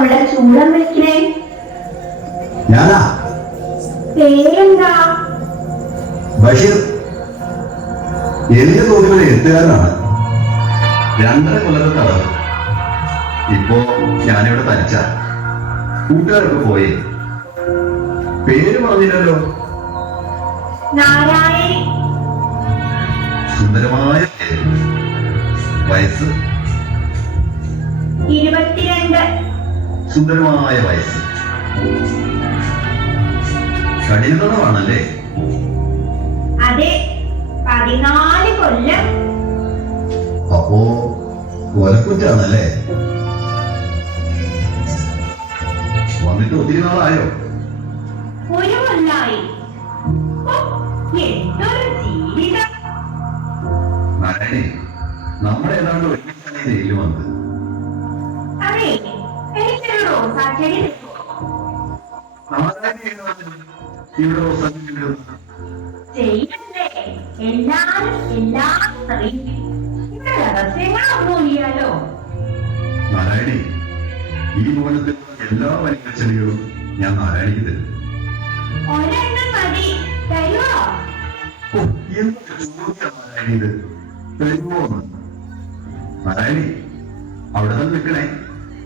അവിടെ ചൂടം വിളിക്കണേ? ഞാനാ. പേരെന്താ? ബഷീർ. എന്റെ തോന്നുന്ന എഴുത്തുകാരനാണ്. 2.5 കൊല്ലത്തെ തടവ്. ഇപ്പോ ഞാനിവിടെ തനിച്ച. കൂട്ടുകാരൊക്കെ പോയേ. പേര് പറഞ്ഞില്ലല്ലോ. നാരായണി. സുന്ദരമായ പേര്. വയസ്സ്? 22. സുന്ദരമായ വയസ്സ്. കഠിനതമാണല്ലേ? അതെ, 14 കൊല്ലം. അപ്പോ കൊലക്കുറ്റാണല്ലേ? വന്നിട്ട് ഒത്തിരി നാളായോ? 1 കൊല്ലായി. എന്തൊരു ജീവിതം. നാരായണി, നമ്മുടെ ഏതാണ്ട് ഒരുമിച്ചാണ് ഈ ജയിലിൽ വന്നത്. അതെ, എനിക്കൊരു റോസാച്ചെടി കിട്ടുമോ? ഇവിടെ ചെയ്യണ്ടേ? എല്ലാം അറിയും. ഇവിടെ രഹസ്യങ്ങളൊന്നും ഇല്ലാലോ. നാരായണി, ഈ ഭവനത്തിൽ എല്ലാ വലിയ ചെടികളും ഞാൻ നാരായണിക്ക് തരും. ഒരെണ്ണം മതി, തരുമോ? എന്തൊക്കെ ചോദ്യം നാരായണി ഇത്? തരുമോ? നാരായണി, അവിടെ തന്നെ നിൽക്കണേ.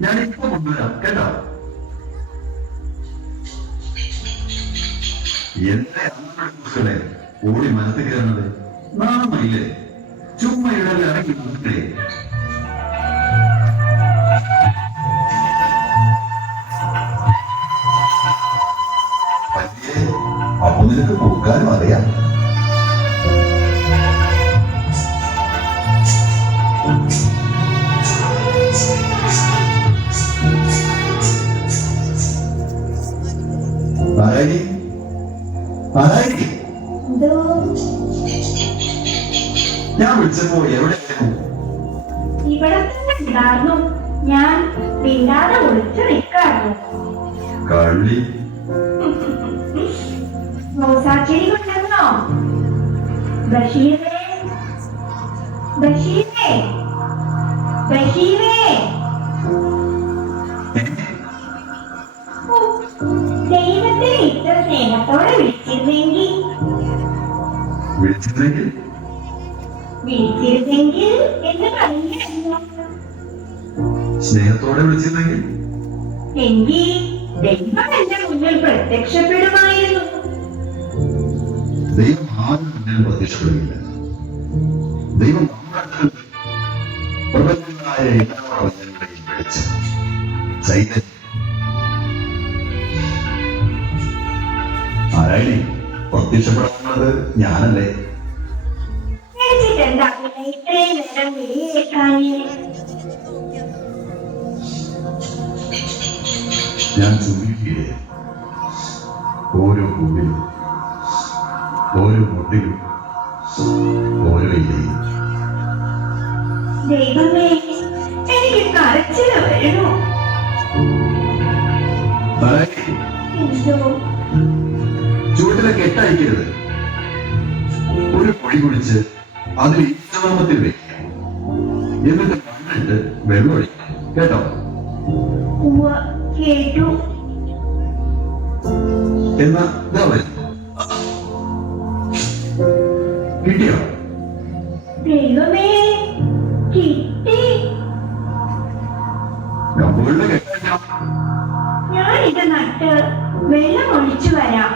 ഞാൻ ഇപ്പൊ കൊണ്ടുവരാം, കേട്ടോ? എന്റെ അമ്മകളെ ഓടി മനസ്സിൽ കയറുന്നത് നാമയില്ലേ? ചുമ്മാ ഇടയിൽ ഇറങ്ങി നോക്കേ. പറ്റിയേ, അപ്പൊ നിനക്ക് പോകാനും അറിയാം. നാരായണി, നാരായണി, ഞാൻ വിളിച്ചപ്പോ എവിടെയായിരുന്നു? ഇവിടെ തന്നെ ഉണ്ടായിരുന്നു. ഞാൻ മിണ്ടാതെ ഒളിച്ചു നിൽക്കായിരുന്നു. കള്ളി. റോസാച്ചെടി കൊണ്ടുവന്നോ? ബഷീറേ, ബഷീറേ, ബഷീറേ. ദൈവത്തെ ഇത്ര സ്നേഹത്തോടെ വിളിച്ചിരുന്നെങ്കിൽ എന്ന് പറഞ്ഞിരുന്നു. സ്നേഹത്തോടെ വിളിച്ചിരുന്നെങ്കിൽ എങ്കിൽ ദൈവം എന്റെ മുന്നിൽ പ്രത്യക്ഷപ്പെടുമായിരുന്നു. ദൈവം ആരും മുന്നിൽ പ്രത്യക്ഷപ്പെടുകയില്ല. ദൈവം നമ്മുടെ പ്രപഞ്ചമായ എല്ലാവരുടെയും വിളിച്ച് ചൈതന്യം. നാരായണി, പ്രത്യക്ഷപ്പെടാനുള്ളത് ഞാനല്ലേ? എനിക്കെന്താ പിന്നെ ഇത്രയും നേരം വിളിയേക്കാനേ? ഞാൻ ചുരുക്കിയേ. ഓരോ പൂവിലും, ഓരോ മുട്ടിലും, ഓരോ ഇലയും. ദൈവമേ, എനിക്ക് കരച്ചില് വരുന്നു. ചുവട്ടിലെ കെട്ടയക്കരുത്. ഒരു പൊടി കുടിച്ച് അതിൽ ഈശ്വരനാമത്തിൽ വെക്കുക. എന്നിട്ട് കണ്ടിട്ട് വെള്ളം ഒഴിക്കണം, കേട്ടോ? കേട്ടു. എന്നാ ഇതാ വരുന്നു. കിട്ടിയോ? ദൈവമേ, കിട്ടി. കമ്പുകളുടെ കെട്ടയക്കാം. ഞാനിത് നട്ട് വെള്ളം ഒഴിച്ചു വരാം.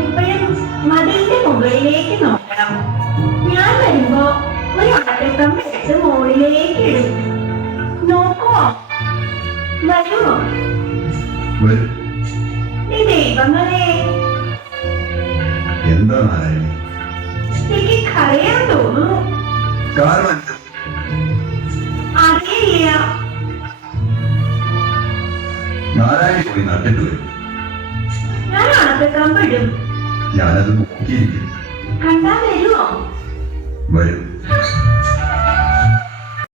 എപ്പോഴും മതിലിന്റെ മുകളിലേക്ക് നോക്കണം. ഞാൻ വരുമ്പോ ഒരു ഉണക്കക്കമ്പ് എടുത്ത് മുകളിലേക്ക് ഇടും. നോക്കുമോ? വരുമോ? വരും. ഈ ദൈവങ്ങളെ, എന്താ നാരായണി? എനിക്ക് കരയാൻ തോന്നുന്നു. കാരണം അറിയില്ല. നാരായണി പോയി നട്ടിട്ട് വരും. ഞാൻ ഉണക്കക്കമ്പ് ഇടും. ഞാനത് നോക്കിയിരിക്കും. കണ്ടാ വരുമോ? വരും.